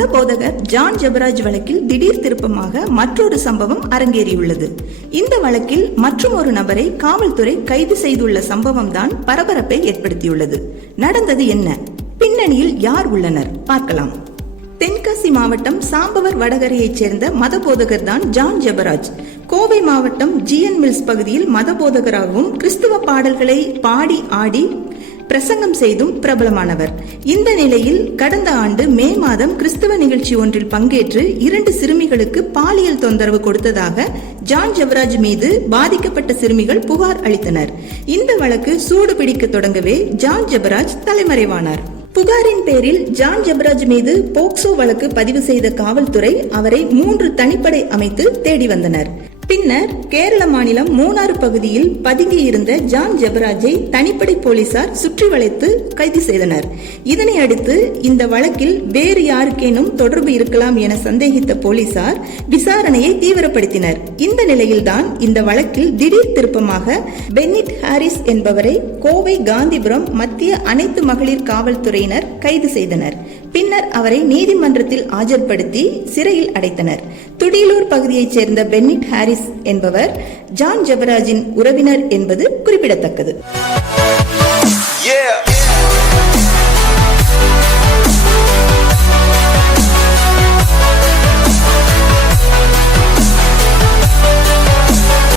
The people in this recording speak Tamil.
மத போதகர் ஜான் ஜெபராஜ் வழக்கில் திடீர் திருப்பமாக மற்றொரு சம்பவம் அரங்கேறியுள்ளது. இந்த வழக்கில் மற்றும் ஒரு நபரை காவல்துறை கைது செய்துள்ள சம்பவம் தான் பரபரப்பை ஏற்படுத்தியுள்ளது. நடந்தது என்ன? பின்னணியில் யார் உள்ளனர் பார்க்கலாம். தென்காசி மாவட்டம் சாம்பவர் வடகரையைச் சேர்ந்த மத போதகர் தான் ஜான் ஜெபராஜ். கோவை மாவட்டம் GN மில்ஸ் பகுதியில் மத போதகராகவும் கிறிஸ்துவ பாடல்களை பாடி ஆடி பிரசங்கம் செய்தும் பிரபலமானவர். இந்த நிலையில் கடந்த ஆண்டு மே மாதம் கிறிஸ்தவ நிகழ்ச்சி ஒன்றில் பங்கேற்று 2 சிறுமிகளுக்கு பாலியல் தொந்தரவு கொடுத்ததாக ஜான் ஜெபராஜ் மீது பாதிக்கப்பட்ட சிறுமிகள் புகார் அளித்தனர். இந்த வழக்கு சூடு பிடிக்க தொடங்கவே ஜான் ஜெபராஜ் தலைமறைவானார். புகாரின் பேரில் ஜான் ஜெபராஜ் மீது போக்சோ வழக்கு பதிவு செய்த காவல்துறை அவரை 3 தனிப்படை அமைத்து தேடி வந்தனர். பின்னர் கேரள மாநிலம் மூணாறு பகுதியில் பதுங்கியிருந்த ஜான் ஜெபராஜை தனிப்படை போலீசார் சுற்றி வளைத்து கைது செய்தனர். இதனை அடுத்து இந்த வழக்கில் வேறு யாருக்கேனும் தொடர்பு இருக்கலாம் என சந்தேகித்த போலீசார் விசாரணையை தீவிரப்படுத்தினர். இந்த நிலையில்தான் இந்த வழக்கில் திடீர் திருப்பமாக பென்னிட் ஹாரிஸ் என்பவரை கோவை காந்திபுரம் மத்திய அனைத்து மகளிர் காவல்துறையினர் கைது செய்தனர். பின்னர் அவரை நீதிமன்றத்தில் ஆஜர்படுத்தி சிறையில் அடைத்தனர். துடியலூர் பகுதியைச் சேர்ந்த பென்னிட் ஹாரிஸ் என்பவர் ஜான் ஜெபராஜின் உறவினர் என்பது குறிப்பிடத்தக்கது.